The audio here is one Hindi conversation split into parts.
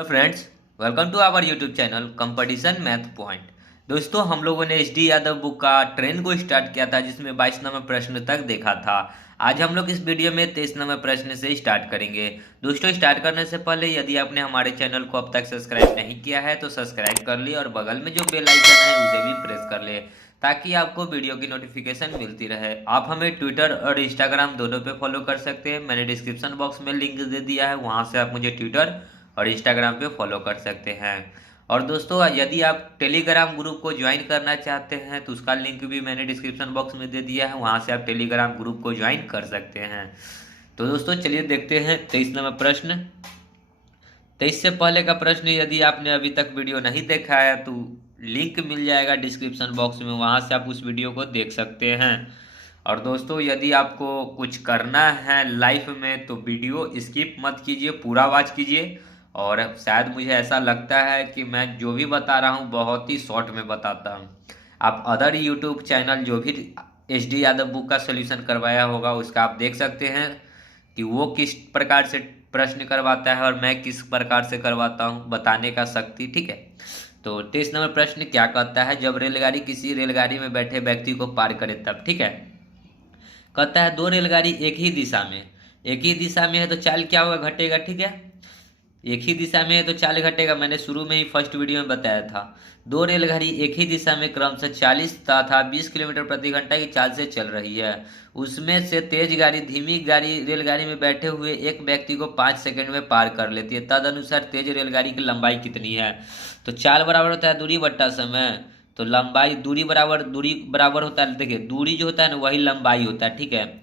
Hello friends, welcome to our YouTube channel competition math point. दोस्तों, हम लोगों ने एच डी यादव बुक का ट्रेन को स्टार्ट किया था जिसमें 22 नंबर प्रश्न तक देखा था। आज हम लोग इस वीडियो में 23 नंबर प्रश्न से स्टार्ट करेंगे। दोस्तों, स्टार्ट करने से पहले यदि आपने हमारे चैनल को अब तक सब्सक्राइब नहीं किया है तो सब्सक्राइब कर ले और बगल में जो बेल आइकन है उसे भी प्रेस कर ले ताकि आपको वीडियो की नोटिफिकेशन मिलती रहे। आप हमें ट्विटर और इंस्टाग्राम दोनों पे फॉलो कर सकते हैं। मैंने डिस्क्रिप्शन बॉक्स में लिंक दे दिया है, वहाँ से आप मुझे ट्विटर और इंस्टाग्राम पे फॉलो कर सकते हैं। और दोस्तों, यदि आप टेलीग्राम ग्रुप को ज्वाइन करना चाहते हैं तो उसका लिंक भी मैंने डिस्क्रिप्शन बॉक्स में दे दिया है, वहाँ से आप टेलीग्राम ग्रुप को ज्वाइन कर सकते हैं। तो दोस्तों, चलिए देखते हैं 23 नंबर प्रश्न। 23 से पहले का प्रश्न, यदि आपने अभी तक वीडियो नहीं देखा है तो लिंक मिल जाएगा डिस्क्रिप्शन बॉक्स में, वहाँ से आप उस वीडियो को देख सकते हैं। और दोस्तों, यदि आपको कुछ करना है लाइफ में तो वीडियो स्किप मत कीजिए, पूरा वॉच कीजिए। और शायद मुझे ऐसा लगता है कि मैं जो भी बता रहा हूँ बहुत ही शॉर्ट में बताता हूँ। आप अदर यूट्यूब चैनल जो भी एच डी यादव बुक का सोल्यूशन करवाया होगा उसका आप देख सकते हैं कि वो किस प्रकार से प्रश्न करवाता है और मैं किस प्रकार से करवाता हूँ, बताने का शक्ति। ठीक है, तो 23 नंबर प्रश्न क्या कहता है, जब रेलगाड़ी किसी रेलगाड़ी में बैठे व्यक्ति को पार करे तब। ठीक है, कहता है दो रेलगाड़ी एक ही दिशा में है तो चाल क्या होगा, घटेगा। ठीक है, एक ही दिशा में है तो चाल घटेगा, मैंने शुरू में ही फर्स्ट वीडियो में बताया था। दो रेलगाड़ी एक ही दिशा में क्रमशः 40 तथा 20 किलोमीटर प्रति घंटा की चाल से चल रही है। उसमें से तेज गाड़ी धीमी गाड़ी रेलगाड़ी में बैठे हुए एक व्यक्ति को 5 सेकंड में पार कर लेती है। तदनुसार तेज रेलगाड़ी की लंबाई कितनी है। तो चाल बराबर होता है दूरी बट्टा समय, तो लंबाई दूरी बराबर होता है। देखिए, दूरी जो होता है ना वही लंबाई होता है। ठीक है,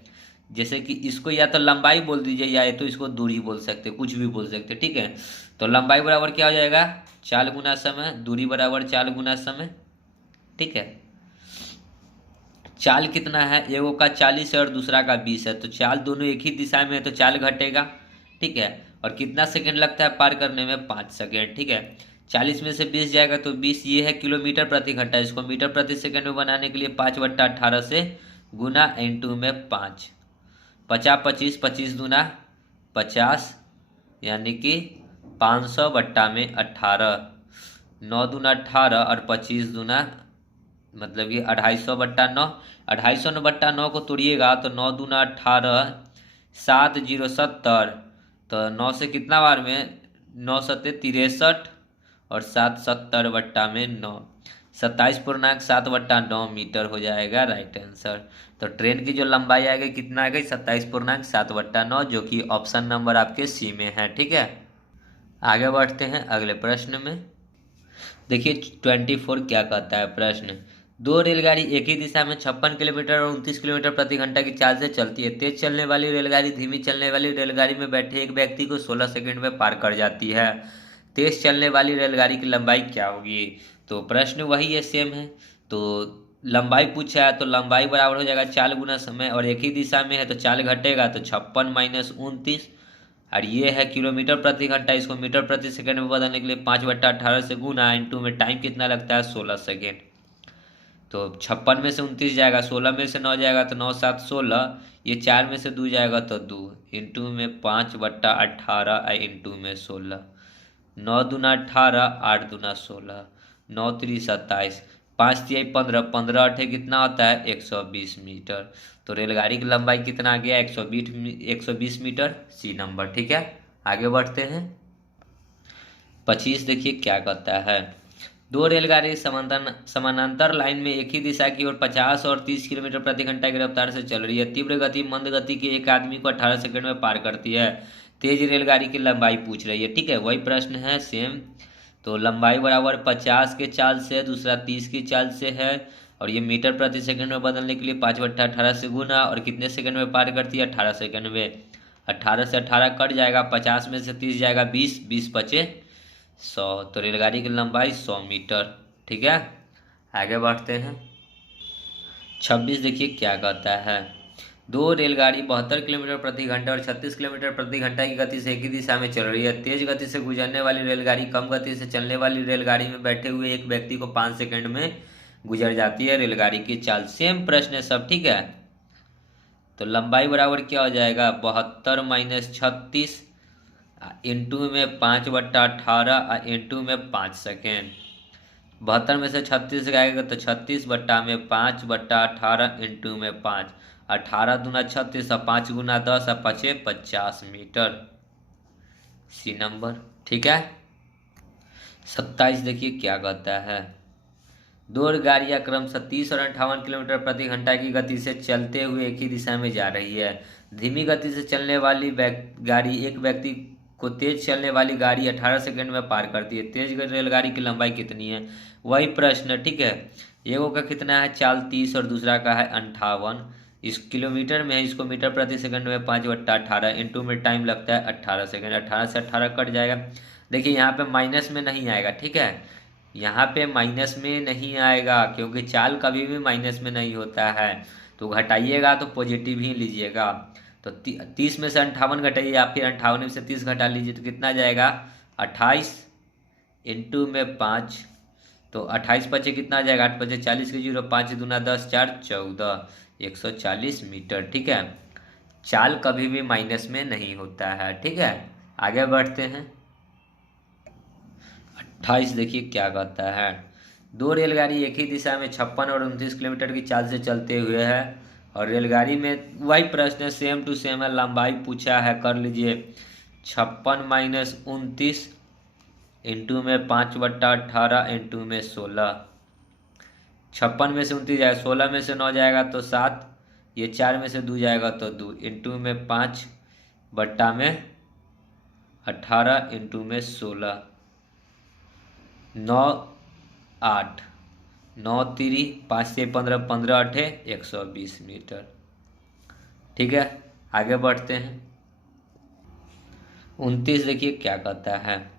जैसे कि इसको या तो लंबाई बोल दीजिए या तो इसको दूरी बोल सकते, कुछ भी बोल सकते। ठीक है, तो लंबाई बराबर क्या हो जाएगा, चाल गुना समय, दूरी बराबर चाल गुना समय। ठीक है, चाल कितना है, एगो का 40 है और दूसरा का 20 है, तो चाल दोनों एक ही दिशा में है तो चाल घटेगा। ठीक है, और कितना सेकंड लगता है पार करने में, 5 सेकंड। ठीक है, 40 में से 20 जाएगा तो 20 ये है किलोमीटर प्रति घंटा, इसको मीटर प्रति सेकंड में बनाने के लिए 5/18 से गुना इंटू में 5, 50 25 25 दूना 50, यानी कि 500/18, 9 दूना 18 और 25 दूना मतलब कि 250/9, 250/9 को तोड़िएगा तो 9 दूना 18, 7070, तो 9 से कितना बार में, 9 सत्ते 63 और 7 70/9, 27.7/9 मीटर हो जाएगा राइट आंसर। तो ट्रेन की जो लंबाई आएगी कितना आएगा, 27.7/9, जो कि ऑप्शन नंबर आपके सी में है। ठीक है, आगे बढ़ते हैं अगले प्रश्न में। देखिए 24 क्या कहता है प्रश्न, दो रेलगाड़ी एक ही दिशा में 56 किलोमीटर और 29 किलोमीटर प्रति घंटा की चाल से चलती है। तेज चलने वाली रेलगाड़ी धीमी चलने वाली रेलगाड़ी में बैठे एक व्यक्ति को 16 सेकंड में पार कर जाती है। तेज चलने वाली रेलगाड़ी की लंबाई क्या होगी। तो प्रश्न वही है, सेम है। तो लंबाई पूछा है तो लंबाई बराबर हो जाएगा चाल गुना समय, और एक ही दिशा में है तो चाल घटेगा, तो 56 माइनस 29, और ये है किलोमीटर प्रति घंटा, इसको मीटर प्रति सेकंड में बदलने के लिए 5/18 से गुना इंटू में टाइम कितना लगता है, 16 सेकेंड। तो 56 में से 29 जाएगा, 16 में से 9 जाएगा तो 9 7 16, ये 4 में से 2 जाएगा तो 2, इंटू में 5/18 इंटू में 16, 9 दूना 18, 8 दूना 16, 9 3 27, 5 3 15, 15 8 कितना होता है, 120 मीटर। तो रेलगाड़ी की लंबाई कितना आ गया, 120 मीटर, सी नंबर। ठीक है, आगे बढ़ते हैं। 25 देखिए क्या कहता है, दो रेलगाड़ी समानांतर लाइन में एक ही दिशा की ओर 50 और 30 किलोमीटर प्रति घंटा की रफ्तार से चल रही है। तीव्र गति मंद गति के एक आदमी को 18 सेकंड में पार करती है। तेज रेलगाड़ी की लंबाई पूछ रही है। ठीक है, वही प्रश्न है सेम। तो लंबाई बराबर 50 के चाल से है, दूसरा 30 की चाल से है, और ये मीटर प्रति सेकंड में बदलने के लिए 5/18 से गुना, और कितने सेकंड में पार करती है, 18 सेकंड में। 18 से 18 कट जाएगा, 50 में से 30 जाएगा 20, 20 बचे 100, तो रेलगाड़ी की लंबाई 100 मीटर। ठीक है, आगे बढ़ते हैं। 26 देखिए क्या कहता है, दो रेलगाड़ी 72 किलोमीटर प्रति घंटा और 36 किलोमीटर प्रति घंटा की गति से एक ही दिशा में चल रही है। तेज गति से गुजरने वाली रेलगाड़ी कम गति से चलने वाली रेलगाड़ी में बैठे हुए एक व्यक्ति को 5 सेकंड में गुजर जाती है। रेलगाड़ी की चाल, सेम प्रश्न है सब। ठीक है, तो लंबाई बराबर क्या हो जाएगा, 72 माइनस 36, इंटू में 5/18 इंटू में 5 सेकेंड। 72 में से 36 जाएगा तो 36/5/18 इंटू में 5। 18×2 = 36 और 5×10 और 5 × 50 मीटर। सी नंबर। ठीक है। 27 देखिए क्या कहता है। दो गाड़ियां क्रमशः 30 और 58 किलोमीटर प्रति घंटा की गति से चलते हुए एक ही दिशा में जा रही है। धीमी गति से चलने वाली गाड़ी एक व्यक्ति को तेज चलने वाली गाड़ी 18 सेकंड में पार करती है। तेज रेलगाड़ी की लंबाई कितनी है, वही प्रश्न। ठीक है। एगो का कितना है, चाल 30 और दूसरा का है 58। इस किलोमीटर में है, इसको मीटर प्रति सेकंड में 5/18 इंटू में टाइम लगता है 18 सेकंड। 18 से 18 कट जाएगा। देखिए यहाँ पे माइनस में नहीं आएगा। ठीक है, यहाँ पे माइनस में नहीं आएगा क्योंकि चाल कभी भी माइनस में नहीं होता है। तो घटाइएगा तो पॉजिटिव ही लीजिएगा। तो 30 में से 58 घटाइए या फिर 58 में से 30 घटा लीजिए तो कितना जाएगा, 28 इंटू में 5। तो 28 पचे कितना आ जाएगा, 8 पचे 40 के 0, 5 दूना 10, 4 14, 140 मीटर। ठीक है, चाल कभी भी माइनस में नहीं होता है। ठीक है, आगे बढ़ते हैं। 28 देखिए क्या कहता है। दो रेलगाड़ी एक ही दिशा में 56 और 29 किलोमीटर की चाल से चलते हुए है और रेलगाड़ी में वही प्रश्न है, सेम टू सेम है। लंबाई पूछा है, कर लीजिए। 56 - 29 इंटू में 5/18 इंटू में 16। 56 में से 29 जाएगा, 16 में से 9 जाएगा तो 7, ये 4 में से 2 जाएगा तो 2 इंटू में 5/18 इंटू में 16। 9 8 9 3 5 से 15 15 8 120 मीटर। ठीक है, आगे बढ़ते हैं। 29 देखिए क्या कहता है।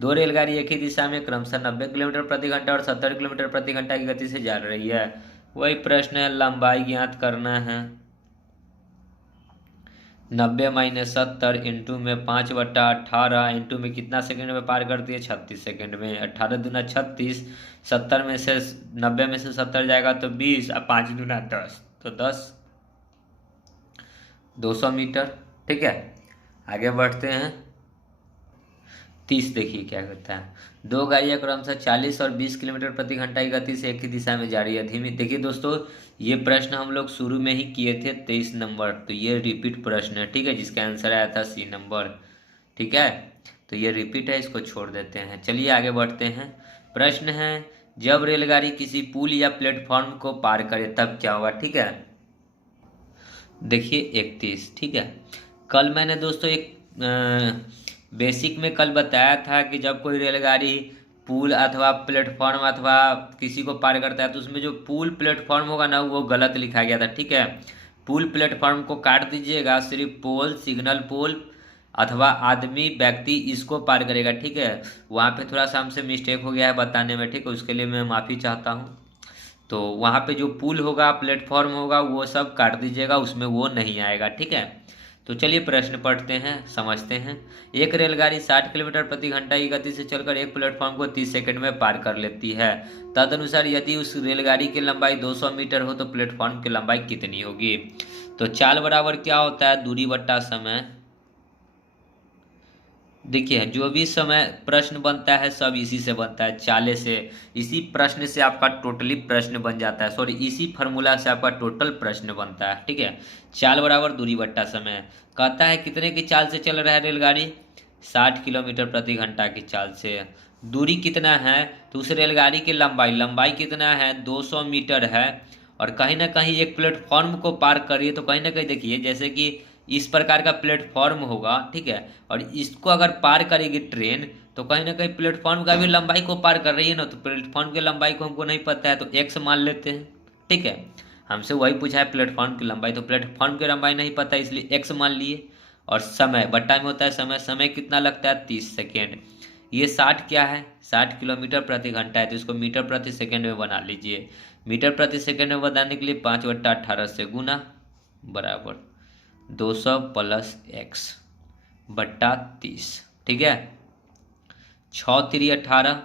दो रेलगाड़ी एक ही दिशा में क्रमशः 90 किलोमीटर प्रति घंटा और 70 किलोमीटर प्रति घंटा की गति से जा रही है। वही प्रश्न है, लंबाई ज्ञात करना है। 90 - 70 इंटू में 5/18 इंटू में कितना सेकंड में पार करती है, 36 सेकंड में। 18 दूना 36, 70 में से 90 में से 70 जाएगा तो 20 और 5 दूना 10 तो 10, 200 मीटर। ठीक है, आगे बढ़ते हैं। 30 देखिए क्या कहता है। दो गाड़ियां क्रमशः 40 और 20 किलोमीटर प्रति घंटा की गति से एक ही दिशा में जा रही है। धीमी। देखिए दोस्तों, ये प्रश्न हम लोग शुरू में ही किए थे 23 नंबर, तो ये रिपीट प्रश्न है। ठीक है, जिसका आंसर आया था सी नंबर। ठीक है, तो ये रिपीट है, इसको छोड़ देते हैं। चलिए आगे बढ़ते हैं। प्रश्न है, जब रेलगाड़ी किसी पुल या प्लेटफॉर्म को पार करे तब क्या होगा। ठीक है, देखिए 31। ठीक है, कल मैंने दोस्तों एक बेसिक में कल बताया था कि जब कोई रेलगाड़ी पुल अथवा प्लेटफॉर्म अथवा किसी को पार करता है तो उसमें जो पुल प्लेटफॉर्म होगा ना, वो गलत लिखा गया था। ठीक है, पुल प्लेटफॉर्म को काट दीजिएगा, सिर्फ पोल, सिग्नल पोल अथवा आदमी व्यक्ति इसको पार करेगा। ठीक है, वहाँ पे थोड़ा सा हमसे मिस्टेक हो गया है बताने में। ठीक है, उसके लिए मैं माफ़ी चाहता हूँ। तो वहाँ पे जो पुल होगा, प्लेटफॉर्म होगा, वो सब काट दीजिएगा, उसमें वो नहीं आएगा। ठीक है, तो चलिए प्रश्न पढ़ते हैं, समझते हैं। एक रेलगाड़ी 60 किलोमीटर प्रति घंटा की गति से चलकर एक प्लेटफॉर्म को 30 सेकंड में पार कर लेती है। तदनुसार यदि उस रेलगाड़ी की लंबाई 200 मीटर हो तो प्लेटफॉर्म की लंबाई कितनी होगी। तो चाल बराबर क्या होता है, दूरी बट्टा समय। देखिए, जो भी समय प्रश्न बनता है सब इसी से बनता है, चाले से। इसी प्रश्न से आपका टोटली प्रश्न बन जाता है, सॉरी इसी फार्मूला से आपका टोटल प्रश्न बनता है। ठीक है, चाल बराबर दूरी बट्टा समय। कहता है कितने की चाल से चल रहा है रेलगाड़ी, 60 किलोमीटर प्रति घंटा की चाल से। दूरी कितना है, तो उस रेलगाड़ी की लंबाई कितना है, 200 मीटर है। और कहीं ना कहीं एक प्लेटफॉर्म को पार करिए तो कहीं ना कहीं देखिए, जैसे कि इस प्रकार का प्लेटफॉर्म होगा। ठीक है, और इसको अगर पार करेगी ट्रेन तो कहीं ना कहीं प्लेटफॉर्म का भी लंबाई को पार कर रही है ना, तो प्लेटफॉर्म की लंबाई को हमको नहीं पता है तो एक्स मान लेते हैं। ठीक है, हमसे वही पूछा है प्लेटफॉर्म की लंबाई, तो प्लेटफॉर्म की लंबाई नहीं पता इसलिए एक्स मान लिए। और समय बट्टा में होता है समय, समय कितना लगता है 30 सेकेंड। ये 60 क्या है, 60 किलोमीटर प्रति घंटा है, तो इसको मीटर प्रति सेकेंड में बना लीजिए। मीटर प्रति सेकेंड में बनाने के लिए 5/18 से गुना बराबर 200 + x/30। ठीक है, 6 3 18,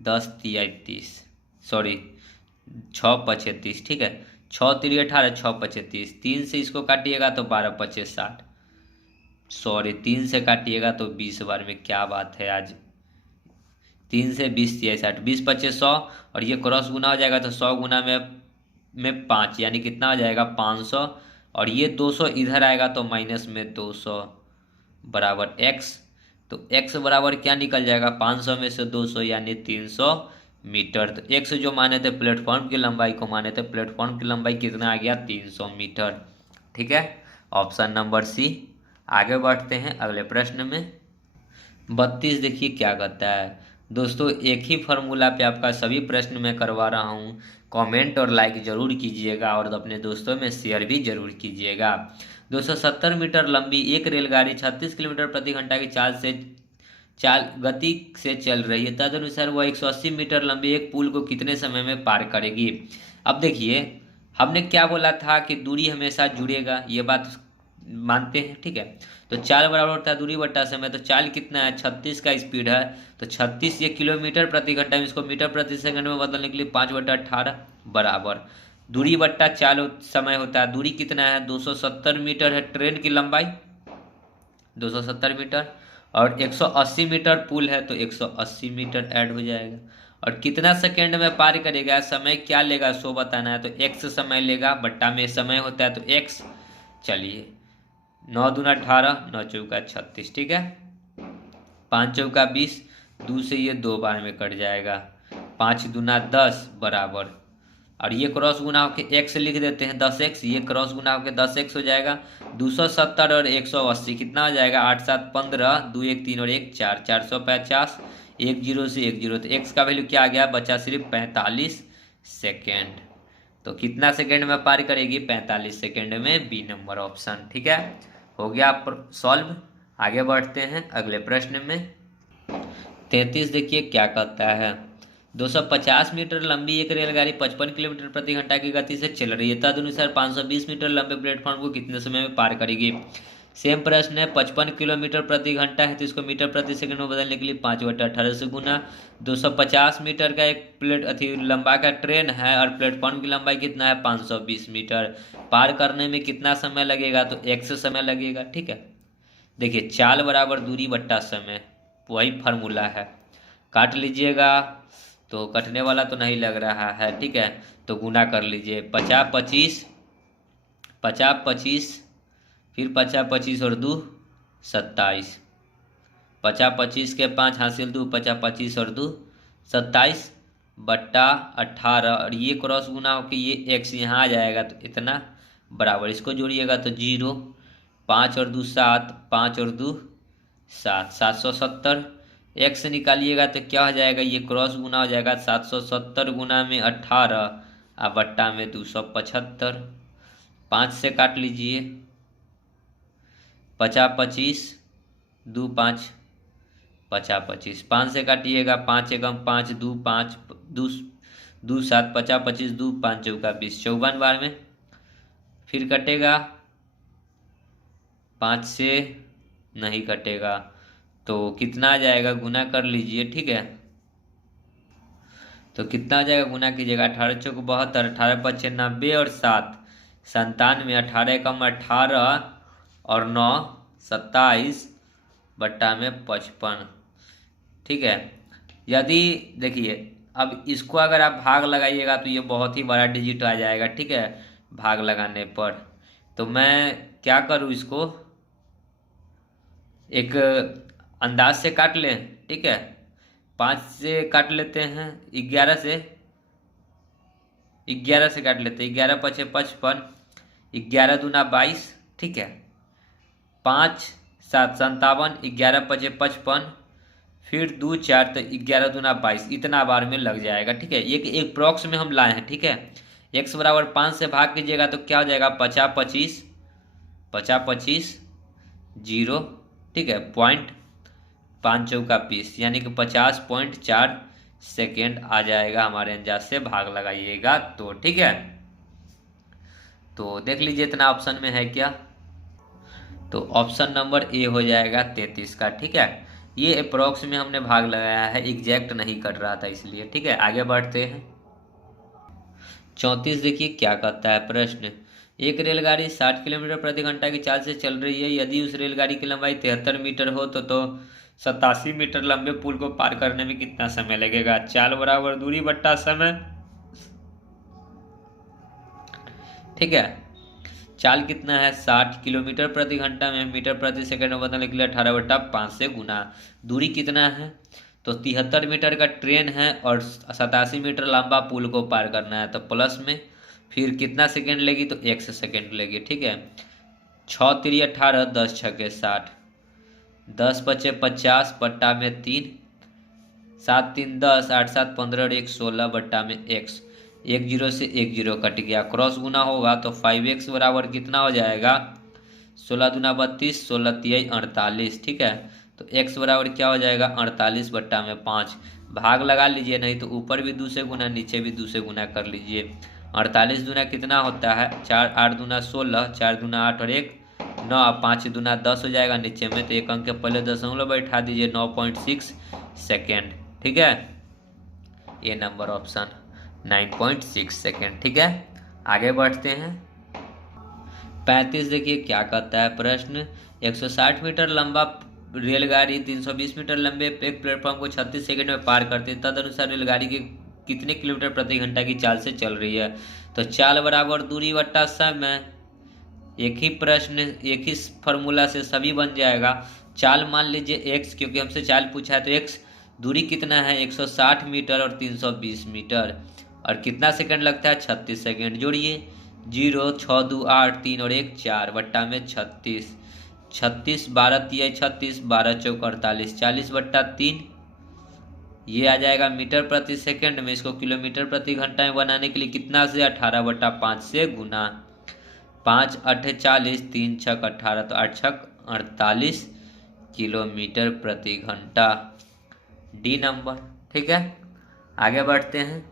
10 3 30, सॉरी 6 5 30। ठीक है, 6 3 18, 6 5 30, 3 से इसको काटिएगा तो 12 5 60, सॉरी 3 से काटिएगा तो 20 बार में, क्या बात है आज। 3 से 20 तिया 60, 20 25 100, और ये क्रॉस गुना हो जाएगा तो 100 गुना में 5, यानी कितना हो जाएगा 500। और ये 200 इधर आएगा तो माइनस में 200 बराबर x। तो x बराबर क्या निकल जाएगा, 500 में से 200 यानी 300 मीटर। तो x जो माने थे प्लेटफॉर्म की लंबाई को माने थे, प्लेटफॉर्म की लंबाई कितना आ गया 300 मीटर। ठीक है, ऑप्शन नंबर सी। आगे बढ़ते हैं अगले प्रश्न में। 32 देखिए क्या कहता है। दोस्तों एक ही फार्मूला पे आपका सभी प्रश्न मैं करवा रहा हूँ। कमेंट और लाइक जरूर कीजिएगा और अपने दोस्तों में शेयर भी जरूर कीजिएगा। 270 मीटर लंबी एक रेलगाड़ी 36 किलोमीटर प्रति घंटा की चाल गति से चल रही है। तदनुसार वह 180 मीटर लंबी एक पुल को कितने समय में पार करेगी। अब देखिए हमने क्या बोला था कि दूरी हमेशा जुड़ेगा, ये बात मानते हैं। ठीक है, तो चाल बराबर होता है दूरी बट्टा समय। तो चाल कितना है 36 का स्पीड है, तो 36 ये किलोमीटर प्रति घंटा में, इसको मीटर प्रति सेकंड में बदलने के लिए 5/18 बराबर दूरी बट्टा चाल समय होता है। दूरी कितना है 270 मीटर है ट्रेन की लंबाई 270 मीटर, और 180 मीटर पुल है तो 180 मीटर ऐड हो जाएगा। और कितना सेकेंड में पार करेगा, समय क्या लेगा सो बताना है, तो x समय लेगा, बट्टा में समय होता है तो x। चलिए 9 दूना 18, 9 चौका 36। ठीक है, 5 चौका 20, 2 से ये 2 बार में कट जाएगा, 5 दूना 10 बराबर, और ये क्रॉस गुना होके x लिख देते हैं 10x, ये क्रॉस गुना होके 10x हो जाएगा। 270 और 180 कितना हो जाएगा 8 7 15, 2 1 3 और 1 4, 450, 1 0 से 1 0, तो x का वैल्यू क्या आ गया, बचा सिर्फ 45 सेकेंड। तो कितना सेकेंड में पार करेगी 45 सेकेंड में, बी नंबर ऑप्शन। ठीक है, हो गया सॉल्व। आगे बढ़ते हैं अगले प्रश्न में। 33 देखिए क्या कहता है। 250 मीटर लंबी एक रेलगाड़ी 55 किलोमीटर प्रति घंटा की गति से चल रही है। तदनुसार 520 मीटर लंबे प्लेटफॉर्म को कितने समय में पार करेगी। सेम प्रश्न है, 55 किलोमीटर प्रति घंटा है तो इसको मीटर प्रति सेकंड में बदलने के लिए 5/18 से गुना। 250 मीटर का एक लंबा का ट्रेन है और प्लेटफॉर्म की लंबाई कितना है 520 मीटर। पार करने में कितना समय लगेगा, तो x समय लगेगा। ठीक है, देखिए चाल बराबर दूरी बट्टा समय, वही फार्मूला है। काट लीजिएगा, तो कटने वाला तो नहीं लग रहा है। ठीक है, तो गुना कर लीजिए, 50 25, 50 25, फिर 50 25 और 2 27, 50 25 के 5 हासिल 2, 50 25 और 2 27 बट्टा 18, और ये क्रॉस गुना होकर ये x यहाँ आ जाएगा तो इतना बराबर, इसको जोड़िएगा तो 0, 5 और 2 7, 5 और 2 7, 770। x निकालिएगा तो क्या हो जाएगा, ये क्रॉस गुना हो जाएगा 770 गुना में 18 और बट्टा में 275। 5 से काट लीजिए, 50 25, 2 5, 50 25, 5 से काटिएगा, 5 एकम 5, 2 5, 2 7, 50 25, 2 5 चौका 20, 54 बार में। फिर कटेगा, 5 से नहीं कटेगा तो कितना आ जाएगा, गुना कर लीजिए। ठीक है, तो कितना आ जाएगा, गुना कीजिएगा, 18 चौक 72, 18 पच्चे 90 और 7 97, 18 एकम 18 और 9 27 बट्टा में 55। ठीक है, यदि देखिए अब इसको अगर आप भाग लगाइएगा तो ये बहुत ही बड़ा डिजिट आ जाएगा। ठीक है, भाग लगाने पर तो मैं क्या करूँ, इसको एक अंदाज से काट लें। ठीक है, 5 से काट लेते हैं, 11 से काट लेते हैं, 11 पचे 55, 11 दूना 22। ठीक है, 5 7 57, 11 पचे 55, फिर 2 4 तो 11 दूना 22, इतना बार में लग जाएगा। ठीक है, एक प्रॉक्स में हम लाए हैं। ठीक है, x बराबर 5 से भाग कीजिएगा तो क्या हो जाएगा, 50 25, 50 25 0। ठीक है, पॉइंट 5 चौका 20, यानी कि 50.4 सेकेंड आ जाएगा हमारे अंदाज से भाग लगाइएगा तो। ठीक है, तो देख लीजिए इतना ऑप्शन में है क्या, तो ऑप्शन नंबर ए हो जाएगा 33 का। ठीक है, ये अप्रोक्स में हमने भाग लगाया है, एग्जैक्ट नहीं कर रहा था इसलिए। ठीक है, आगे बढ़ते हैं। 34 देखिए क्या कहता है प्रश्न। एक रेलगाड़ी 60 किलोमीटर प्रति घंटा की चाल से चल रही है। यदि उस रेलगाड़ी की लंबाई 73 मीटर हो तो 87 मीटर लंबे पुल को पार करने में कितना समय लगेगा। चाल बराबर दूरी बट्टा समय। ठीक है, चाल कितना है 60 किलोमीटर प्रति घंटा में मीटर प्रति सेकंड में बदलने के लिए 18/5 से गुना। दूरी कितना है तो 73 मीटर का ट्रेन है और 87 मीटर लंबा पुल को पार करना है, तो प्लस में फिर कितना सेकंड लेगी तो 1 सेकंड लेगी। ठीक है, 6 3 18, 10 6 60, 10 5 50 बट्टा में 3, 7 3 10, 8 7 15 और 1 16 बट्टा में x। 1 0 से 1 0 कट गया, क्रॉस गुना होगा तो 5x बराबर कितना हो जाएगा 16 दूना 32, 16 तिहाई 48। ठीक है, तो x बराबर क्या हो जाएगा 48 बट्टा में 5। भाग लगा लीजिए, नहीं तो ऊपर भी 2 से गुना नीचे भी 2 से गुना कर लीजिए। 48 दूना कितना होता है 4, 8 दूना 16, 4 दूना 8 और 1 9, 5 दूना 10 हो जाएगा नीचे में, तो एक अंक के पहले दशमलव बैठा दीजिए 9.6 सेकेंड। ठीक है, ये नंबर ऑप्शन 9.6 सेकेंड। ठीक है, आगे बढ़ते हैं। 35 देखिए क्या कहता है प्रश्न। 160 मीटर लंबा रेलगाड़ी 320 मीटर लंबे एक प्लेटफॉर्म को 36 सेकंड में पार करती है। तदनुसार रेलगाड़ी के कितने किलोमीटर प्रति घंटा की चाल से चल रही है। तो चाल बराबर दूरी बट्टा समय। एक ही प्रश्न, एक ही फॉर्मूला से सभी बन जाएगा। चाल मान लीजिए x, क्योंकि हमसे चाल पूछा है तो x। दूरी कितना है 160 मीटर और 320 मीटर, और कितना सेकंड लगता है 36 सेकंड। जोड़िए 0 6 2 8 3 और 1 4 बट्टा में 36, 36 12 तिहाई 36, 12 चौक 48, 40 बट्टा 3। ये आ जाएगा मीटर प्रति सेकंड में। इसको किलोमीटर प्रति घंटा में बनाने के लिए कितना से 18/5 से गुना। 5 8 40, 3 6 18, तो 8 6 48 किलोमीटर प्रति घंटा, डी नंबर। ठीक है, आगे बढ़ते हैं।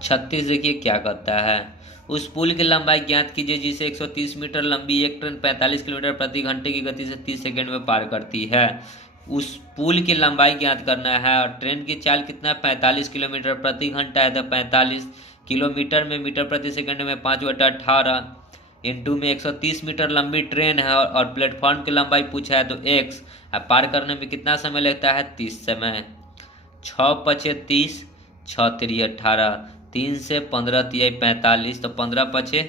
36 देखिए क्या कहता है। उस पुल की लंबाई ज्ञात कीजिए जिसे 130 मीटर लंबी एक ट्रेन 45 किलोमीटर प्रति घंटे की गति से 30 सेकंड में पार करती है। उस पुल की लंबाई ज्ञात करना है और ट्रेन की चाल कितना है 45 किलोमीटर प्रति घंटा है, तो 45 किलोमीटर में मीटर प्रति सेकंड में 5/18 इंटू में 130 मीटर लंबी ट्रेन है और प्लेटफॉर्म की लंबाई पूछा है तो x। पार करने में कितना समय लगता है 30 समय। 6 5 30, 6 3 18, 3 से 15 तिहाई 45, तो 15 5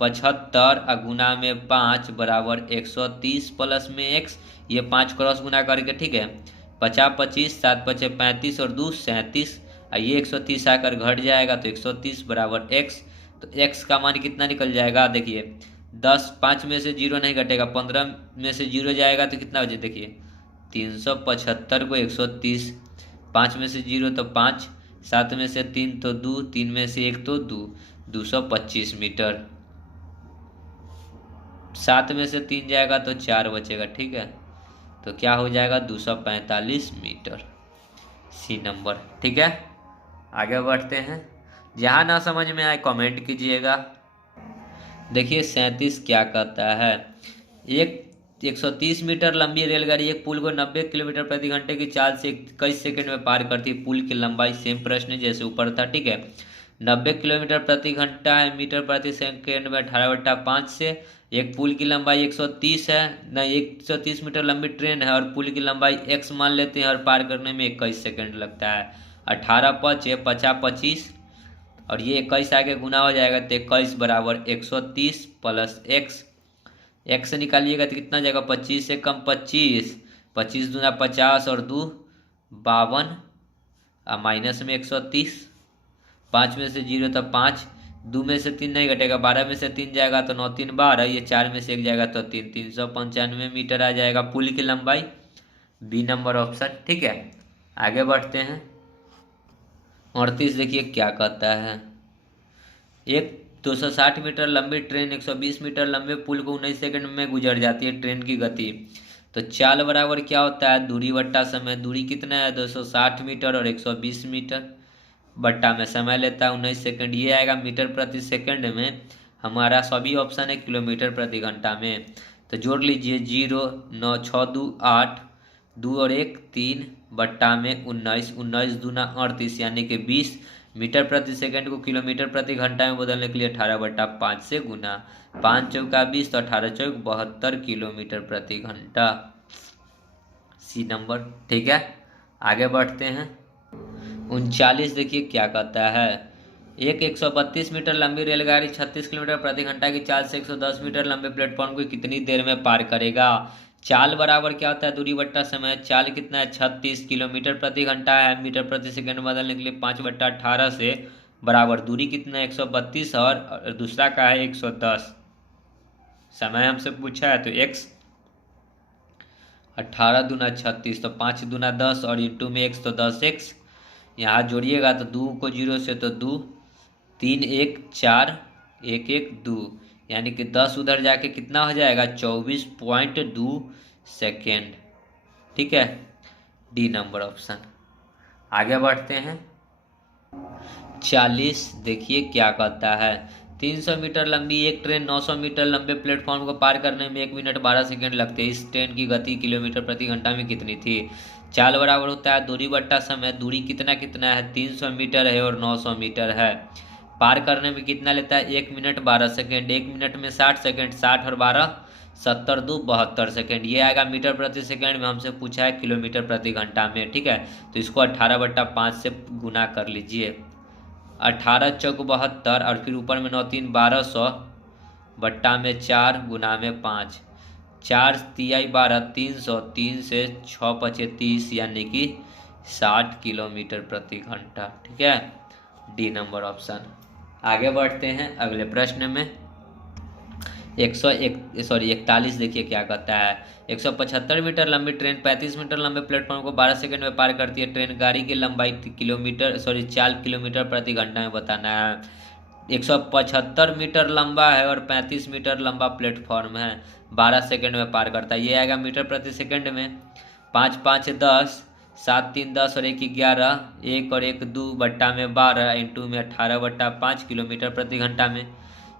75 गुना में 5 बराबर 130 प्लस में x। ये 5 क्रॉस गुना करके, ठीक है, 50 25, 7 5 35 और 2 37, ये 130 आकर घट जाएगा तो 130 बराबर x। तो x का मान कितना निकल जाएगा देखिए 10, 5 में से 0 नहीं घटेगा, 15 में से 0 जाएगा तो कितना हो जाए देखिए 375 को 130, 5 में से 0 तो 5, 7 में से 3 तो 2, 3 में से 1 तो 2, 225 मीटर। 7 में से 3 जाएगा तो 4 बचेगा। ठीक है, तो क्या हो जाएगा 245 मीटर, सी नंबर। ठीक है, आगे बढ़ते हैं। जहाँ ना समझ में आए कमेंट कीजिएगा। देखिए 37 क्या कहता है। एक 130 मीटर लंबी रेलगाड़ी एक पुल को 90 किलोमीटर प्रति घंटे की चाल से कई सेकंड में पार करती है। पुल की लंबाई सेम प्रश्न जैसे ऊपर था। ठीक है, 90 किलोमीटर प्रति घंटा है, मीटर प्रति सेकंड में 18/5 से। एक पुल की लंबाई 130 है, नहीं 130 मीटर लंबी ट्रेन है और पुल की लंबाई x मान लेते हैं और पार करने में 21 सेकंड लगता है। 18 5 50 25 और ये 21 आगे गुना हो जाएगा तो 21 बराबर 130 प्लस x। x निकालिएगा तो कितना जाएगा 25 से कम 25, 25 दूना 50 और 2 52, माइनस में 130, 5 में से 0 तो 5, 2 में से 3 नहीं घटेगा, 12 में से 3 जाएगा तो 9 3 12, ये 4 में से 1 जाएगा तो 3, 395 मीटर आ जाएगा पुल की लंबाई, बी नंबर ऑप्शन। ठीक है, आगे बढ़ते हैं। 38 देखिए क्या कहता है। एक 260 मीटर लंबी ट्रेन 120 मीटर लंबे पुल को 19 सेकंड में गुजर जाती है। ट्रेन की गति तो चाल बराबर क्या होता है दूरी बट्टा समय। दूरी कितना है 260 मीटर और 120 मीटर बट्टा में समय लेता है 19 सेकंड। ये आएगा मीटर प्रति सेकंड में, हमारा सभी ऑप्शन है किलोमीटर प्रति घंटा में। तो जोड़ लीजिए 0 9 6 2 8, 2 और 1 3 बट्टा में 19, 19 दूना 38 यानी कि 20। मीटर प्रति सेकंड को किलोमीटर प्रति घंटा में बदलने के लिए 18/5 से गुना, 5 चौका 20 तो 18 चौक 72 किलोमीटर प्रति घंटा। C number. ठीक है, आगे बढ़ते हैं। 39 देखिए क्या कहता है। एक 132 मीटर लंबी रेलगाड़ी 36 किलोमीटर प्रति घंटा की चाल से 110 मीटर लंबे प्लेटफॉर्म को कितनी देर में पार करेगा। चाल बराबर क्या होता है, दूरी बट्टा समय। चाल कितना है, 36 किलोमीटर प्रति घंटा है, मीटर प्रति सेकंड बदलने के लिए 5/18 से बराबर दूरी कितना है 132 और दूसरा का है 110। समय हमसे पूछा है तो x 18 दूना 36 तो 5 दूना 10 और इंटू में x तो 10x। यहाँ जोड़िएगा तो 2 को 0 से तो 2, 3 1 4 1 1 2, यानी कि 10 उधर जाके कितना हो जाएगा 24.2 सेकेंड। ठीक है, डी नंबर ऑप्शन। आगे बढ़ते हैं। 40 देखिए क्या कहता है। 300 मीटर लंबी एक ट्रेन 900 मीटर लंबे प्लेटफॉर्म को पार करने में 1 मिनट 12 सेकंड लगते हैं। इस ट्रेन की गति किलोमीटर प्रति घंटा में कितनी थी। चाल बराबर होता है दूरी बट्टा समय। दूरी कितना कितना है, 300 मीटर है और 900 मीटर है। पार करने में कितना लेता है, 1 मिनट 12 सेकेंड। 1 मिनट में 60 सेकेंड, 60 और 12 70 2 72 सेकेंड। ये आएगा मीटर प्रति सेकेंड में, हमसे पूछा है किलोमीटर प्रति घंटा में। ठीक है, तो इसको 18/5 से गुना कर लीजिए। 18 चौक 72 और फिर ऊपर में 9 3 1200 बट्टा में 4 गुना में 5, 4 तिहाई 12 300, 3 से 6 पचे 30 यानी कि 60 किलोमीटर प्रति घंटा। ठीक है, डी नंबर ऑप्शन। आगे बढ़ते हैं अगले प्रश्न में। 41 देखिए क्या कहता है। 175 मीटर लंबी ट्रेन 35 मीटर लंबे प्लेटफॉर्म को 12 सेकंड में पार करती है। ट्रेन गाड़ी की लंबाई चाल किलोमीटर प्रति घंटा में बताना है। 175 मीटर लंबा है और 35 मीटर लंबा प्लेटफॉर्म है, 12 सेकंड में पार करता है। ये आएगा मीटर प्रति सेकंड में। 5 5 10, 7 3 10 और 1 11, 1 और 1 2 बट्टा में 12 इंटू में 18/5 किलोमीटर प्रति घंटा में।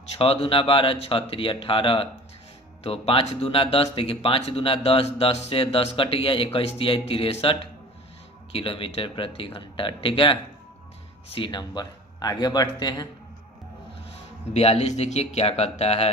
6 दूना 12, 6 3 18 तो 5 दूना 10। देखिए 5 दूना 10, 10 से 10 कट गया, 21 तिहाई 63 किलोमीटर प्रति घंटा। ठीक है, सी नंबर। आगे बढ़ते हैं। 42 देखिए क्या कहता है।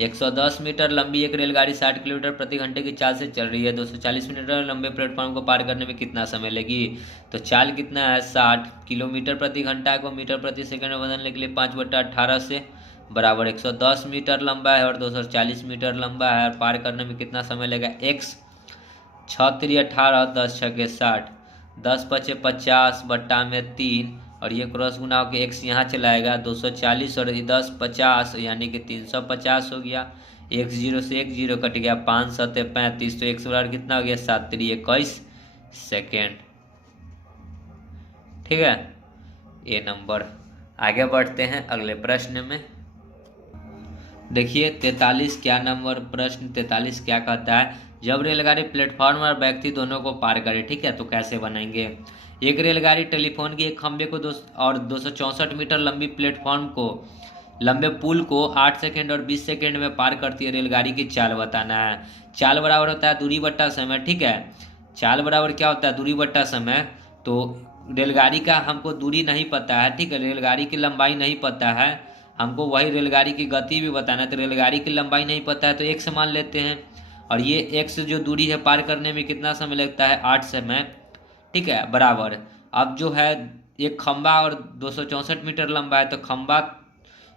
110 मीटर लंबी एक रेलगाड़ी 60 किलोमीटर प्रति घंटे की चाल से चल रही है। 240 मीटर लंबे प्लेटफॉर्म को पार करने में कितना समय लेगी। तो चाल कितना है 60 किलोमीटर प्रति घंटा को मीटर प्रति सेकंड में बदलने के लिए 5/18 से बराबर 110 मीटर लंबा है और 240 मीटर लंबा है और पार करने में कितना समय लगेगा। x 6 3 18, 10 6 60, 10 5 50 बट्टा में 3 और ये क्रॉस गुना होकर x यहाँ चलाएगा 240 और 10 50 यानी कि 350 हो गया। 1 0 से 1 0 कट गया, 5 7 35 तो x बराबर कितना हो गया 7 3 21 सेकेंड। ठीक है, ए नंबर। आगे बढ़ते हैं अगले प्रश्न में। देखिए 43 क्या नंबर प्रश्न 43 क्या कहता है। जब रेलगाड़ी प्लेटफॉर्म और व्यक्ति दोनों को पार करे, ठीक है, तो कैसे बनाएंगे। एक रेलगाड़ी टेलीफोन के एक खंभे को 264 मीटर लंबी प्लेटफॉर्म को लंबे पुल को 8 सेकंड और 20 सेकंड में पार करती है। रेलगाड़ी की चाल बताना है। चाल बराबर होता है दूरी बट्टा समय। ठीक है, चाल बराबर क्या होता है दूरी बट्टा समय। तो रेलगाड़ी का हमको दूरी नहीं पता है, ठीक है, रेलगाड़ी की लंबाई नहीं पता है, हमको वही रेलगाड़ी की गति भी बताना है। तो रेलगाड़ी की लंबाई नहीं पता है तो x मान लेते हैं और ये x जो दूरी है पार करने में कितना समय लगता है 8 समय। ठीक है, बराबर अब जो है एक खंबा और 264 मीटर लंबा है तो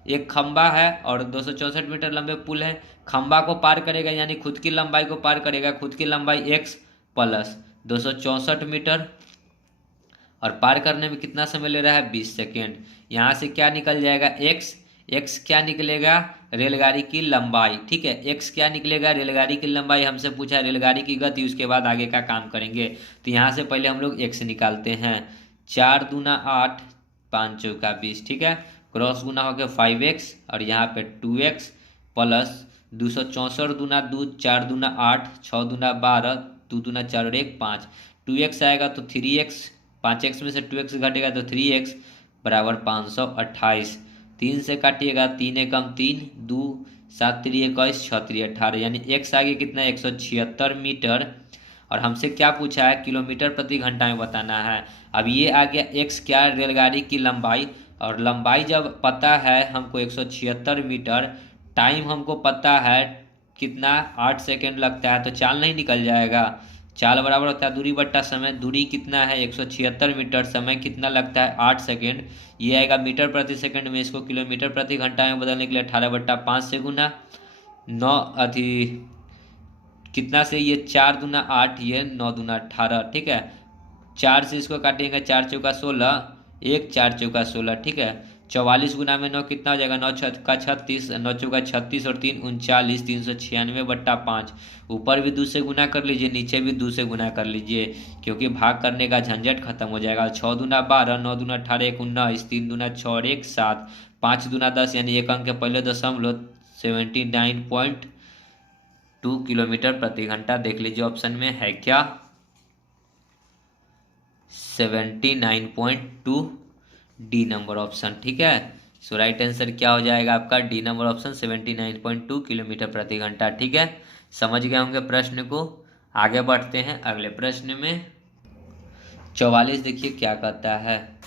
एक खंबा है और 264 मीटर लंबे पुल है। खंबा को पार करेगा यानी खुद की लंबाई को पार करेगा, खुद की लंबाई x प्लस 264 मीटर और पार करने में कितना समय ले रहा है 20 सेकेंड। यहाँ से क्या निकल जाएगा x क्या निकलेगा रेलगाड़ी की लंबाई। ठीक है, x क्या निकलेगा रेलगाड़ी की लंबाई। हमसे पूछा रेलगाड़ी की गति, उसके बाद आगे का काम करेंगे। तो यहाँ से पहले हम लोग x निकालते हैं। 4 दूना 8, 5 चौका 20। ठीक है, क्रॉस गुना हो गया 5x और यहाँ पे 2x प्लस 264 दूना 2, 4 दूना 8, 6 दूना 12, 2 दूना 4 और 1 5, 2x आएगा तो 3x, 5x में से 2x घटेगा तो 3x बराबर 528। 3 से काटिएगा 3 एकम 3, 2 7 3 21, 6 3 18 यानी x आगे कितना 176 मीटर और हमसे क्या पूछा है, किलोमीटर प्रति घंटा में बताना है। अब ये आ गया x क्या, रेलगाड़ी की लंबाई, और लंबाई जब पता है हमको 176 मीटर, टाइम हमको पता है कितना, 8 सेकेंड लगता है, तो चाल नहीं निकल जाएगा। चाल बराबर होता है दूरी बट्टा समय, दूरी कितना है 176 मीटर, समय कितना लगता है 8 सेकेंड, ये आएगा मीटर प्रति सेकंड में। इसको किलोमीटर प्रति घंटा में बदलने के लिए 18/5 से गुना 9 अथी कितना से, ये 4 दूना 8, ये 9 दूना 18, ठीक है। 4 से इसको काटेंगे, 4 चौका 16, 1 4 चौका 16, ठीक है। 44 गुना में 9 कितना हो जाएगा, 9 छक्का 36, 9 चौका 36 और 3 39, 396/5। ऊपर भी 2 से गुना कर लीजिए, नीचे भी 2 से गुना कर लीजिए, क्योंकि भाग करने का झंझट खत्म हो जाएगा। 6 दूना 12, 9 दूना 18, 1 19, 3 दूना 6 और 1 7, 5 दूना 10, यानी एक अंक के पहले दशमलव 79.2 किलोमीटर प्रति घंटा। देख लीजिए ऑप्शन में है क्या, 79.2, डी नंबर ऑप्शन, ठीक है। सो राइट आंसर क्या हो जाएगा आपका, डी नंबर ऑप्शन 79.2 किलोमीटर प्रति घंटा, ठीक है। समझ गए होंगे प्रश्न को। आगे बढ़ते हैं अगले प्रश्न में। 44 देखिए क्या कहता है,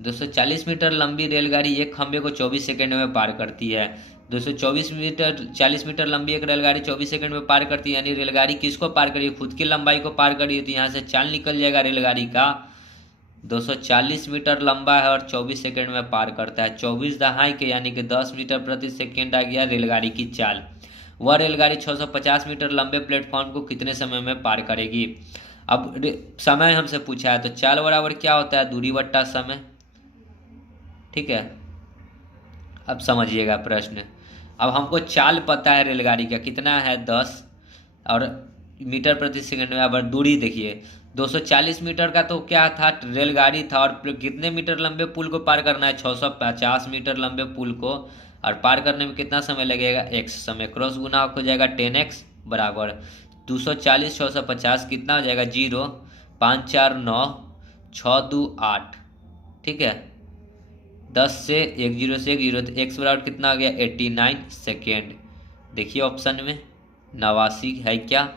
240 मीटर लंबी रेलगाड़ी एक खंभे को 24 सेकंड में पार करती है। 224 मीटर 40 मीटर लंबी एक रेलगाड़ी 24 सेकंड में पार करती है, यानी रेलगाड़ी किसको पार करी, खुद की लंबाई को पार करी, तो यहाँ से चाल निकल जाएगा रेलगाड़ी का। 240 मीटर लंबा है और 24 सेकंड में पार करता है, 24 दहाई के यानी कि 10 मीटर प्रति सेकंड आ गया रेलगाड़ी की चाल। वह रेलगाड़ी 650 मीटर लंबे प्लेटफॉर्म को कितने समय में पार करेगी। अब समय हमसे पूछा है, तो चाल बराबर क्या होता है, दूरी बट्टा समय, ठीक है। अब समझिएगा प्रश्न। अब हमको चाल पता है रेलगाड़ी का कितना है 10, और मीटर प्रति सेकंड में। अब दूरी देखिए 240 मीटर का तो क्या था, रेलगाड़ी था, और कितने मीटर लंबे पुल को पार करना है, 650 मीटर लंबे पुल को, और पार करने में कितना समय लगेगा, x समय। क्रॉस गुना हो जाएगा 10x बराबर 240 650 कितना हो जाएगा 0, 5 4 9, 6 2 8, ठीक है। 10 से 1 0 से 1 0, तो x बराबर कितना हो गया 89 सेकेंड। देखिए ऑप्शन में 89 है क्या,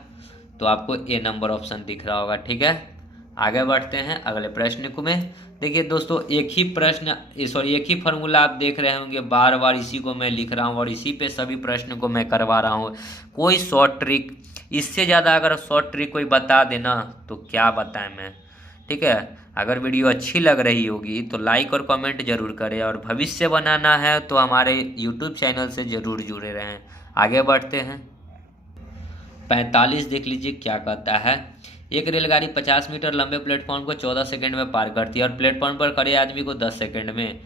तो आपको ए नंबर ऑप्शन दिख रहा होगा, ठीक है। आगे बढ़ते हैं अगले प्रश्न को में। देखिए दोस्तों, एक ही प्रश्न सॉरी एक ही फॉर्मूला आप देख रहे होंगे, बार बार इसी को मैं लिख रहा हूँ और इसी पे सभी प्रश्न को मैं करवा रहा हूँ। कोई शॉर्ट ट्रिक, इससे ज़्यादा अगर शॉर्ट ट्रिक कोई बता देना तो क्या बताएं मैं, ठीक है। अगर वीडियो अच्छी लग रही होगी तो लाइक और कमेंट जरूर करें, और भविष्य बनाना है तो हमारे यूट्यूब चैनल से ज़रूर जुड़े रहें। आगे बढ़ते हैं। 45 देख लीजिए क्या कहता है, एक रेलगाड़ी 50 मीटर लंबे प्लेटफॉर्म को 14 सेकंड में पार करती है और प्लेटफॉर्म पर खड़े आदमी को 10 सेकंड में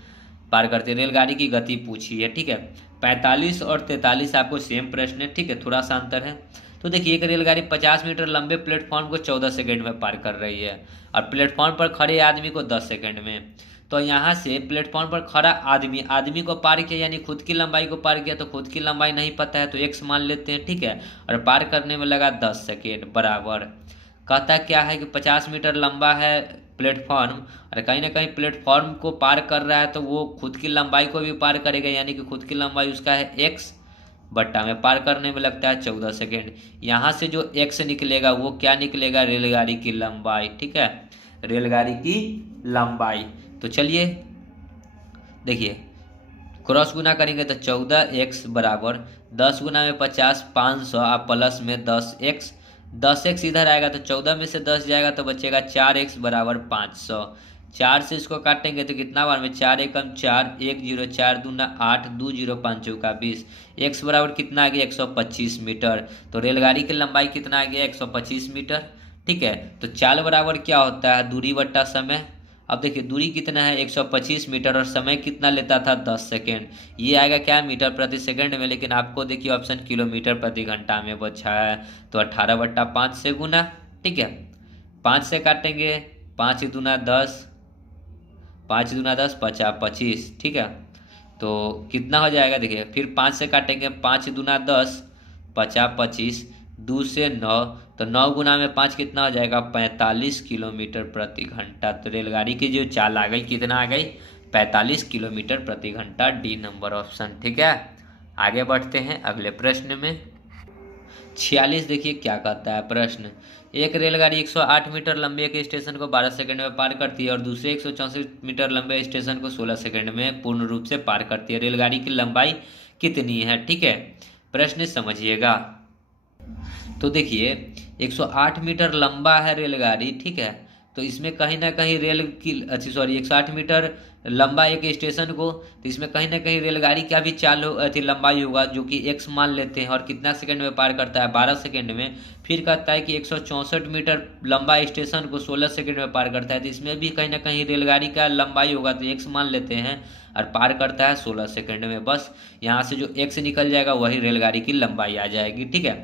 पार करती है। रेलगाड़ी की गति पूछी है, ठीक है। 45 और 43 आपको सेम प्रश्न है, ठीक है, थोड़ा सा अंतर है। तो देखिए एक रेलगाड़ी 50 मीटर लंबे प्लेटफॉर्म को 14 सेकंड में पार कर रही है और प्लेटफॉर्म पर खड़े आदमी को 10 सेकंड में। तो यहाँ से प्लेटफॉर्म पर खड़ा आदमी को पार किया, यानी खुद की लंबाई को पार किया, तो खुद की लंबाई नहीं पता है तो x मान लेते हैं, ठीक है। और पार करने में लगा 10 सेकेंड बराबर। कहता क्या है कि 50 मीटर लंबा है प्लेटफॉर्म, और कहीं ना कहीं प्लेटफॉर्म को पार कर रहा है तो वो खुद की लंबाई को भी पार करेगा, यानी कि खुद की लंबाई उसका है x बट्टा में पार करने में लगता है 14 सेकेंड। यहाँ से जो x निकलेगा वो क्या निकलेगा, रेलगाड़ी की लंबाई, ठीक है, रेलगाड़ी की लंबाई। तो चलिए देखिए क्रॉस गुना करेंगे तो 14x बराबर 10 गुना में 50 500, आप प्लस में 10x, 10x इधर आएगा तो 14 में से 10 जाएगा तो बचेगा 4x बराबर 500। 4 से इसको काटेंगे तो कितना बार में 4 एकम 4, 1 0, 4 दूना 8, 2 0, 5 चौका 20। x बराबर कितना आ गया 125 मीटर। तो रेलगाड़ी की लंबाई कितना आ गया 125 मीटर, ठीक है। तो चाल बराबर क्या होता है, दूरी बट्टा समय। अब देखिए दूरी कितना है 125 मीटर और समय कितना लेता था 10 सेकेंड। ये आएगा क्या, मीटर प्रति सेकंड में, लेकिन आपको देखिए ऑप्शन किलोमीटर प्रति घंटा में बचा है, तो 18/5 से गुना, ठीक है। 5 से काटेंगे, 5 दूना 10, 5 दूना 10 50 25, ठीक है। तो कितना हो जाएगा देखिए, फिर 5 से काटेंगे, 5 दूना 10 50 25, 2 से 9, तो 9 गुना में 5 कितना हो जाएगा 45 किलोमीटर प्रति घंटा। तो रेलगाड़ी की जो चाल आ गई कितना आ गई 45 किलोमीटर प्रति घंटा, डी नंबर ऑप्शन, ठीक है। आगे बढ़ते हैं अगले प्रश्न में। 46 देखिए क्या कहता है प्रश्न, एक रेलगाड़ी 108 मीटर लंबे एक स्टेशन को 12 सेकंड में पार करती है और दूसरे 164 मीटर लंबे स्टेशन को 16 सेकंड में पूर्ण रूप से पार करती है। रेलगाड़ी की लंबाई कितनी है? ठीक है, प्रश्न समझिएगा। तो देखिए 108 मीटर लंबा है रेलगाड़ी, ठीक है, तो इसमें कहीं ना कहीं रेल की 108 मीटर लंबा एक स्टेशन को, तो इसमें कहीं ना कहीं रेलगाड़ी का भी लंबाई होगा जो कि x मान लेते हैं और कितना सेकंड में पार करता है? 12 सेकंड में। फिर कहता है कि 164 मीटर लंबा स्टेशन को 16 सेकंड में पार करता है, तो इसमें भी कहीं ना कहीं रेलगाड़ी का लंबाई होगा, तो x मान लेते हैं और पार करता है 16 सेकंड में। बस यहाँ से जो x निकल जाएगा वही रेलगाड़ी की लंबाई आ जाएगी। ठीक है,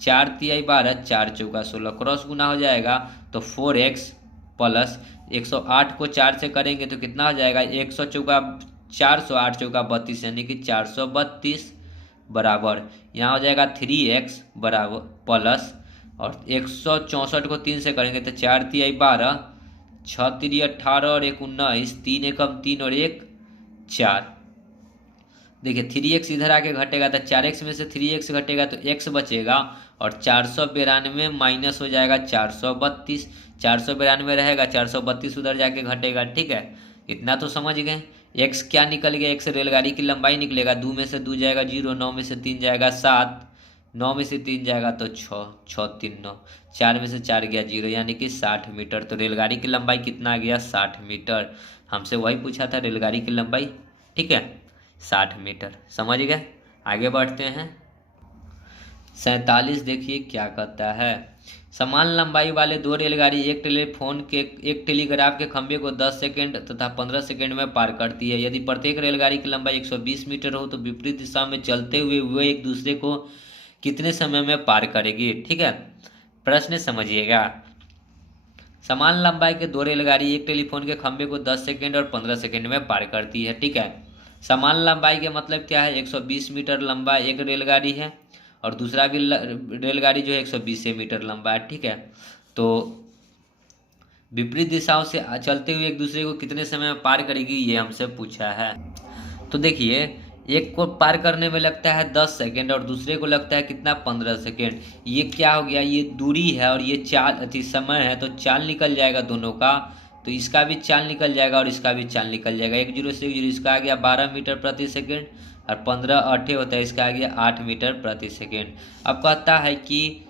4 तिहाई 12, 4 चौका 16, क्रॉस गुना हो जाएगा तो 4x प्लस 108 को 4 से करेंगे तो कितना हो जाएगा? 100 चौका 400, 8 चौका 32, यानी कि 432 बराबर यहाँ हो जाएगा 3x बराबर प्लस, और 164 को 3 से करेंगे तो 4 तिहाई 12, 6 तिरी 18 और 1 19, 3 एकम 3 और 1 4। देखिए 3x इधर आके घटेगा तो 4x में से 3x घटेगा तो x बचेगा, और 492 माइनस हो जाएगा 432, 492 रहेगा, 432 उधर जाके घटेगा। ठीक है, इतना तो समझ गए। x क्या निकल गया? x रेलगाड़ी की लंबाई निकलेगा, 2 में से 2 जाएगा 0, 9 में से 3 जाएगा 7, 9 में से 3 जाएगा तो 6, 6 3 9, 4 में से 4 गया 0, यानी कि 60 मीटर। तो रेलगाड़ी की लंबाई कितना आ गया? 60 मीटर। हमसे वही पूछा था रेलगाड़ी की लंबाई। ठीक है, 60 मीटर। समझ गए? आगे बढ़ते हैं। 47 देखिए क्या कहता है। समान लंबाई वाले दो रेलगाड़ी एक टेलीग्राफ के खंभे को 10 सेकंड तथा 15 सेकंड में पार करती है। यदि प्रत्येक रेलगाड़ी की लंबाई 120 मीटर हो तो विपरीत दिशा में चलते हुए वे एक दूसरे को कितने समय में पार करेगी? ठीक है, प्रश्न समझिएगा। समान लंबाई के दो रेलगाड़ी एक टेलीफोन के खंभे को 10 सेकंड और 15 सेकंड में पार करती है। ठीक है, समान लंबाई के मतलब क्या है? 120 मीटर लंबा एक रेलगाड़ी है और दूसरा भी रेलगाड़ी जो है 120 मीटर लंबा है। ठीक है, तो विपरीत दिशाओं से चलते हुए एक दूसरे को कितने समय में पार करेगी, ये हमसे पूछा है। तो देखिए एक को पार करने में लगता है 10 सेकेंड और दूसरे को लगता है कितना? 15 सेकेंड। ये क्या हो गया? ये दूरी है और ये चाल समय है, तो चाल निकल जाएगा दोनों का, तो इसका भी चाल निकल जाएगा और इसका भी चाल निकल जाएगा। 1 0 से 1 0, इसका आ गया 12 मीटर प्रति सेकेंड और 15 8 होता है, इसका आ गया 8 मीटर प्रति सेकेंड। अब कहता है कि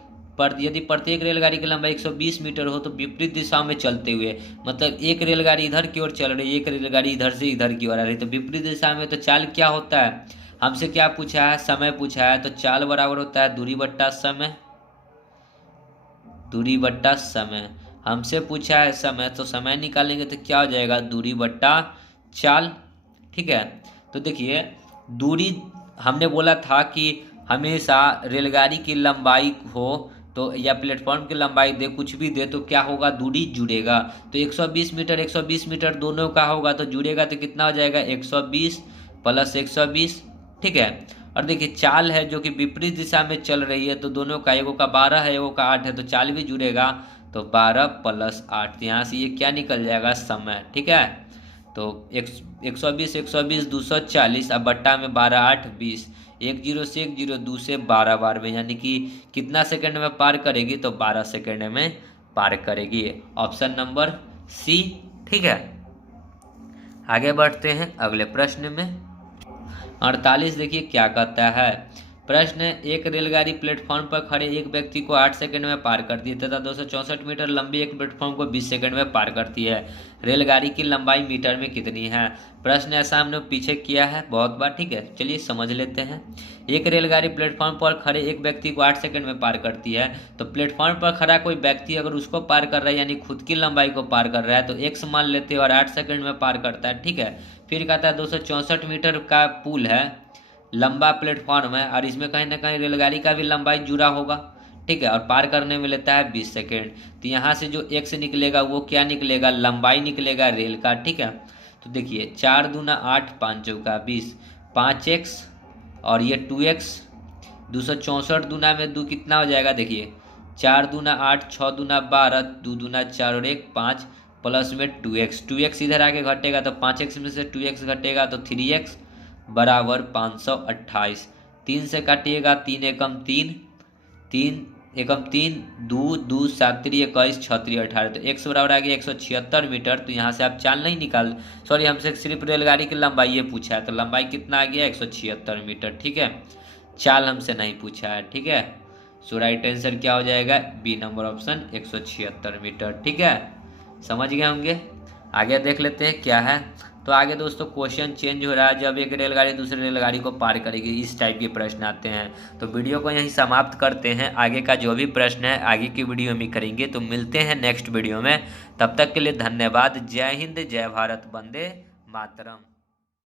यदि प्रत्येक रेलगाड़ी की लंबाई 120 मीटर हो तो विपरीत दिशा में चलते हुए, मतलब एक रेलगाड़ी इधर की ओर चल रही है, एक रेलगाड़ी इधर से इधर की ओर आ रही है, तो विपरीत दिशा में तो चाल क्या होता है? हमसे क्या पूछा है? समय पूछा है, तो चाल बराबर होता है दूरी बट्टा समय, दूरी बट्टा समय। हमसे पूछा है समय, तो समय निकालेंगे तो क्या हो जाएगा? दूरी बट्टा चाल। ठीक है, तो देखिए दूरी हमने बोला था कि हमेशा रेलगाड़ी की लंबाई हो तो या प्लेटफॉर्म की लंबाई दे, कुछ भी दे, तो क्या होगा? दूरी जुड़ेगा। तो 120 मीटर दोनों का होगा तो जुड़ेगा, तो कितना हो जाएगा? 120 प्लस 120। ठीक है, और देखिए चाल है जो कि विपरीत दिशा में चल रही है, तो दोनों का, एगो का 12 है एगो का 8 है, तो चाल भी जुड़ेगा, तो 12 प्लस 8, यहाँ से ये क्या निकल जाएगा? समय। ठीक है, तो 120 240, अब बट्टा में 12 8 20, 1 0 से 1 0, 2 से 12 बार में, यानी कि कितना सेकंड में पार करेगी? तो 12 सेकंड में पार करेगी। Option number C. ठीक है, आगे बढ़ते हैं अगले प्रश्न में। 48 देखिए क्या कहता है। प्रश्न: एक रेलगाड़ी प्लेटफॉर्म पर खड़े एक व्यक्ति को 8 सेकंड में पार करती है तथा 264 मीटर लंबी एक प्लेटफॉर्म को 20 सेकंड में पार करती है। रेलगाड़ी की लंबाई मीटर में कितनी है? प्रश्न ऐसा हमने पीछे किया है बहुत बार। ठीक है, चलिए समझ लेते हैं। एक रेलगाड़ी प्लेटफॉर्म पर खड़े एक व्यक्ति को 8 सेकंड में पार करती है, तो प्लेटफॉर्म पर खड़ा कोई व्यक्ति अगर उसको पार कर रहा है, यानी खुद की लंबाई को पार कर रहा है, तो x मान लेते हैं और 8 सेकंड में पार करता है। ठीक है, फिर कहता है 264 मीटर का पुल है, लंबा प्लेटफॉर्म है, और इसमें कहीं ना कहीं रेलगाड़ी का भी लंबाई जुड़ा होगा। ठीक है, और पार करने में लेता है 20 सेकेंड। तो यहाँ से जो x निकलेगा वो क्या निकलेगा? लंबाई निकलेगा रेल का। ठीक है, तो देखिए 4 दूना 8, 5 चौका 20, 5x और ये 2x, 264 दूना में 2 कितना हो जाएगा? देखिए 4 दूना 8, 6 दूना 12, 2 दूना 4 और 1 5, प्लस में 2x इधर आके घटेगा तो 5x में से 2x घटेगा तो 3x बराबर 528। 3 से काटिएगा 3 एकम 3, 3 एकम 3, 2, 2, 7, 3, 21, 6, 3, 18, तो x बराबर आ गया 176 मीटर। तो यहाँ से आप चाल नहीं निकाल, सॉरी हमसे सिर्फ रेलगाड़ी की लंबाई पूछा है, तो लंबाई कितना आ गया 176 मीटर। ठीक है, चाल हमसे नहीं पूछा है। ठीक है, सो राइट आंसर क्या हो जाएगा, बी नंबर ऑप्शन 176 मीटर। ठीक है, समझ गए होंगे। आगे देख लेते हैं क्या है। तो आगे दोस्तों क्वेश्चन चेंज हो रहा है, जब एक रेलगाड़ी दूसरे रेलगाड़ी को पार करेगी, इस टाइप के प्रश्न आते हैं। तो वीडियो को यहीं समाप्त करते हैं, आगे का जो भी प्रश्न है आगे की वीडियो में करेंगे। तो मिलते हैं नेक्स्ट वीडियो में, तब तक के लिए धन्यवाद। जय हिंद, जय भारत, वंदे मातरम।